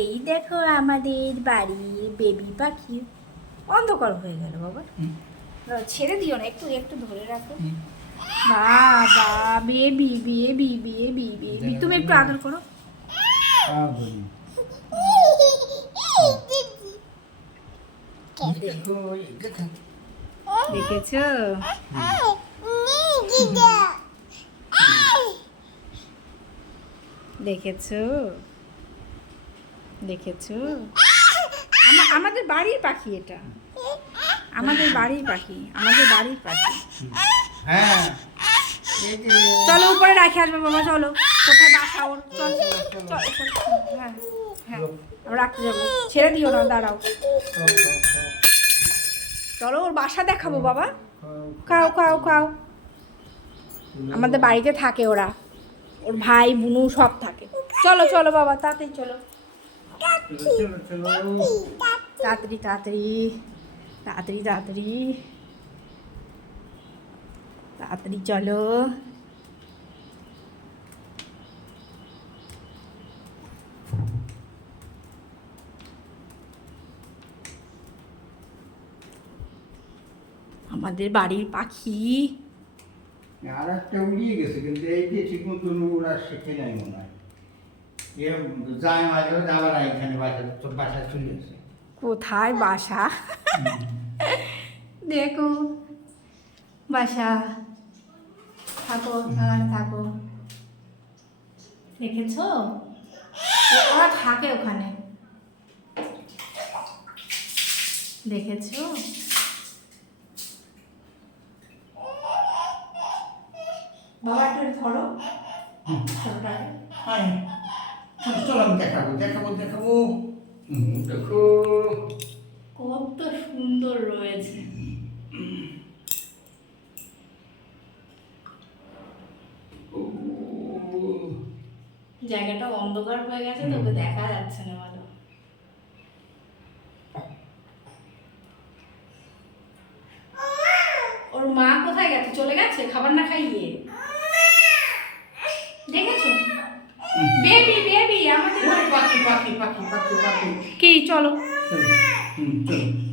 এই দেখো আমাদের বাড়ি বেবি পাখি। অন্ধকার হয়ে গেল বাবা, ছেড়ে দিও না, একটু একটু ধরে রাখো। বাবা বেবি বেবি বেবি বেবি, তুমি একটু আদর করো। দেখেছো দেখেছো দেখেছো, আমাদের বাড়ির পাখি এটা, আমাদের বাড়ির পাখি, আমাদের বাড়ির পাখি। হ্যাঁ চলো উপরে রাখে আসবে বাবা, চলো। কোথায় বাসা ওর, চল চল। হ্যাঁ হ্যাঁ, আমরা রাখতে যাবো, ছেড়ে দিও না, দাঁড়াও। চলো ওর বাসা দেখাবো বাবা। খাও খাও খাও। আমাদের বাড়িতে থাকে ওরা, ওর ভাই বুনু সব থাকে। চলো চলো বাবা, তাড়াতাড়ি চলো, তাড়াতাড়ি তাড়াতাড়ি তাড়াতাড়ি তাড়াতাড়ি তাড়াতাড়ি চলো। আমাদের বাড়ির পাখি। আর একটা উড়িয়ে গেছে, কিন্তু এই যে ঠিক মতো ওরা শেখে নাই মনে হয়। এ যায় মাঝে মাঝে আবার এখানে বাসা চলে আসে। কোথায় বাসা? দেখো বাসা, থাকো এখানে থাকো। দেখেছো ওরা থাকে ওখানে, দেখেছো? বাবা একটু ধরো ছোটটাকে। হ্যাঁ চলো আমি দেখাবো দেখাবো দেখাবো। দেখো কত সুন্দর রয়েছে। জায়গাটা অন্ধকার হয়ে গেছে, তোকে দেখা যাচ্ছে না ভালো। ওর মা কোথায় গেছে? চলে গেছে খাবার না খাইয়ে। দেখেছো বেবি বেবি আমাদের পাখি পাখি পাখি পাখি পাখি। কি, চলো চলো চলো